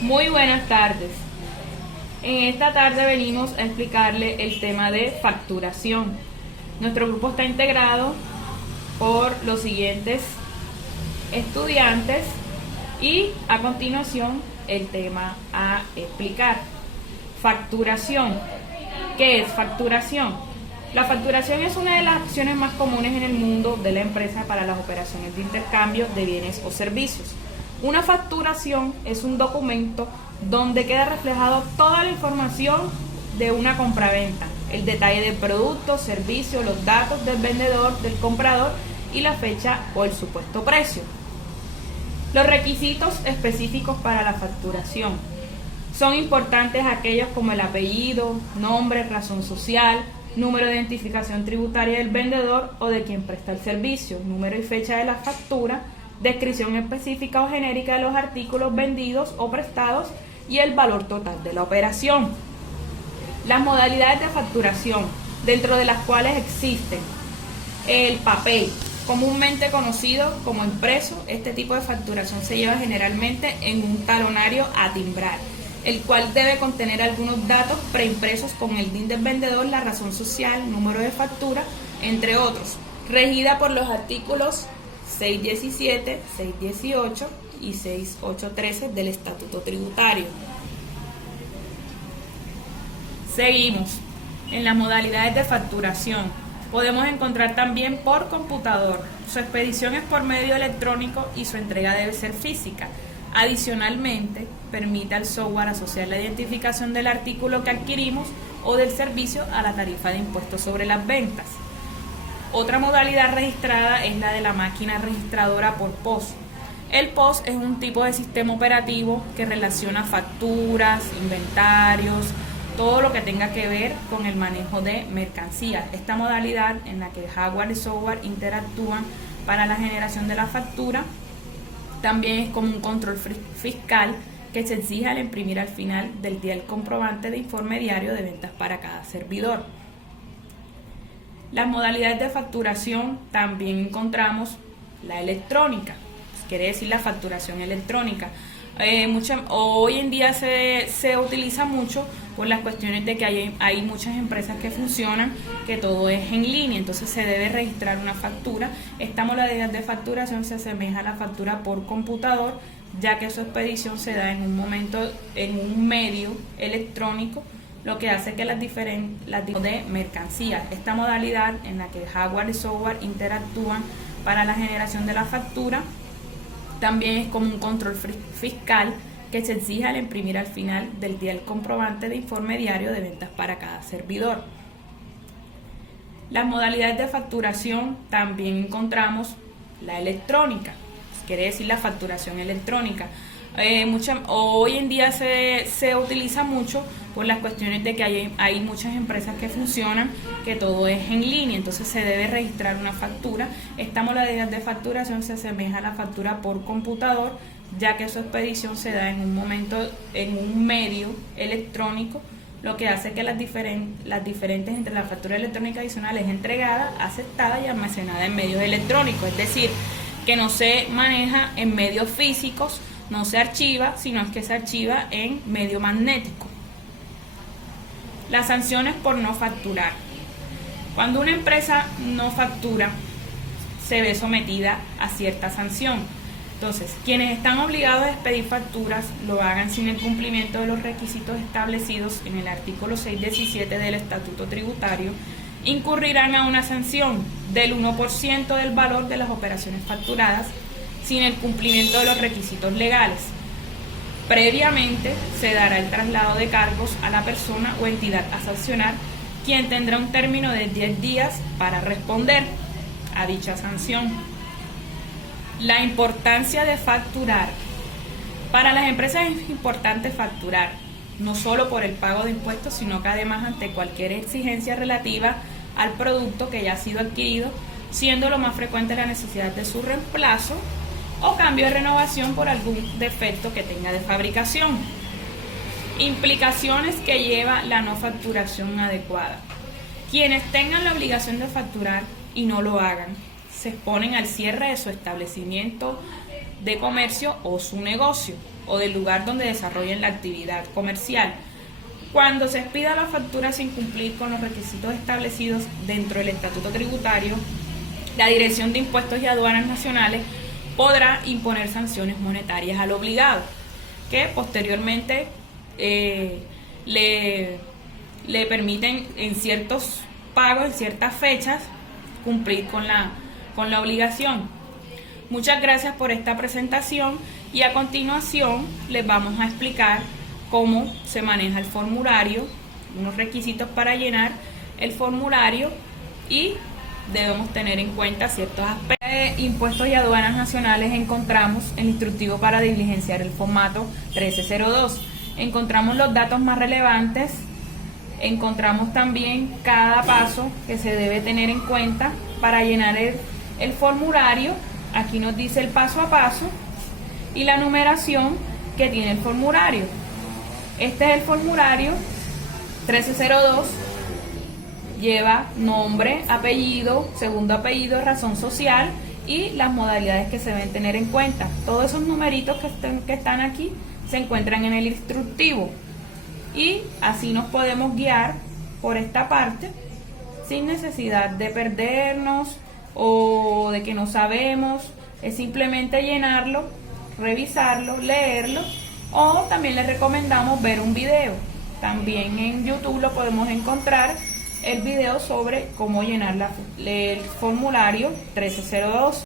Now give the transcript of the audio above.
Muy buenas tardes. En esta tarde venimos a explicarle el tema de facturación. Nuestro grupo está integrado por los siguientes estudiantes y a continuación el tema a explicar. Facturación. ¿Qué es facturación? La facturación es una de las acciones más comunes en el mundo de la empresa para las operaciones de intercambio de bienes o servicios. Una facturación es un documento donde queda reflejado toda la información de una compraventa, el detalle del producto, servicio, los datos del vendedor, del comprador y la fecha o el supuesto precio. Los requisitos específicos para la facturación son importantes aquellos como el apellido, nombre, razón social, número de identificación tributaria del vendedor o de quien presta el servicio, número y fecha de la factura, descripción específica o genérica de los artículos vendidos o prestados y el valor total de la operación. Las modalidades de facturación, dentro de las cuales existen el papel, comúnmente conocido como impreso. Este tipo de facturación se lleva generalmente en un talonario a timbrar, el cual debe contener algunos datos preimpresos con el DIN del vendedor, la razón social, número de factura, entre otros, regida por los artículos 617, 618 y 6813 del Estatuto Tributario. Seguimos. En las modalidades de facturación podemos encontrar también por computador. Su expedición es por medio electrónico y su entrega debe ser física. Adicionalmente, permite al software asociar la identificación del artículo que adquirimos o del servicio a la tarifa de impuestos sobre las ventas. Otra modalidad registrada es la de la máquina registradora por POS. El POS es un tipo de sistema operativo que relaciona facturas, inventarios, todo lo que tenga que ver con el manejo de mercancías. Esta modalidad en la que el hardware y software interactúan para la generación de la factura también es como un control fiscal que se exige al imprimir al final del día el comprobante de informe diario de ventas para cada servidor. Las modalidades de facturación también encontramos la electrónica, quiere decir la facturación electrónica. Hoy en día se utiliza mucho por las cuestiones de que hay muchas empresas que funcionan, que todo es en línea, entonces se debe registrar una factura. Esta modalidad de facturación se asemeja a la factura por computador, ya que su expedición se da en un medio electrónico, lo que hace que las diferentes de mercancías. Esta modalidad en la que el hardware y software interactúan para la generación de la factura también es como un control fiscal que se exige al imprimir al final del día el comprobante de informe diario de ventas para cada servidor. Las modalidades de facturación también encontramos la electrónica, quiere decir la facturación electrónica. Hoy en día se utiliza mucho por las cuestiones de que hay muchas empresas que funcionan, que todo es en línea, entonces se debe registrar una factura. Esta modalidad de facturación se asemeja a la factura por computador, ya que su expedición se da en un medio electrónico, lo que hace que las diferentes entre la factura electrónica adicional es entregada, aceptada y almacenada en medios electrónicos, es decir, que no se maneja en medios físicos, no se archiva, sino es que se archiva en medio magnético. Las sanciones por no facturar. Cuando una empresa no factura, se ve sometida a cierta sanción. Entonces, quienes están obligados a expedir facturas lo hagan sin el cumplimiento de los requisitos establecidos en el artículo 617 del Estatuto Tributario, incurrirán a una sanción del 1% del valor de las operaciones facturadas sin el cumplimiento de los requisitos legales. Previamente se dará el traslado de cargos a la persona o entidad a sancionar, quien tendrá un término de 10 días para responder a dicha sanción. La importancia de facturar. Para las empresas es importante facturar, no solo por el pago de impuestos, sino que además ante cualquier exigencia relativa al producto que ya ha sido adquirido, siendo lo más frecuente la necesidad de su reemplazo o cambio de renovación por algún defecto que tenga de fabricación. Implicaciones que lleva la no facturación adecuada. Quienes tengan la obligación de facturar y no lo hagan, se exponen al cierre de su establecimiento de comercio o su negocio. o del lugar donde desarrollen la actividad comercial. Cuando se expida la factura sin cumplir con los requisitos establecidos dentro del Estatuto Tributario, la Dirección de Impuestos y Aduanas Nacionales podrá imponer sanciones monetarias al obligado, que posteriormente le permiten en ciertos pagos, en ciertas fechas, cumplir con la obligación. Muchas gracias por esta presentación y a continuación les vamos a explicar cómo se maneja el formulario, unos requisitos para llenar el formulario y debemos tener en cuenta ciertos aspectos. De Impuestos y Aduanas Nacionales encontramos el instructivo para diligenciar el formato 1302. Encontramos los datos más relevantes, encontramos también cada paso que se debe tener en cuenta para llenar el formulario. Aquí nos dice el paso a paso y la numeración que tiene el formulario. Este es el formulario 1302. Lleva nombre, apellido, segundo apellido, razón social y las modalidades que se deben tener en cuenta. Todos esos numeritos que están aquí se encuentran en el instructivo y así nos podemos guiar por esta parte sin necesidad de perdernos o de que no sabemos. Es simplemente llenarlo, revisarlo, leerlo, o también les recomendamos ver un video. También en YouTube lo podemos encontrar el video sobre cómo llenar el formulario 1302.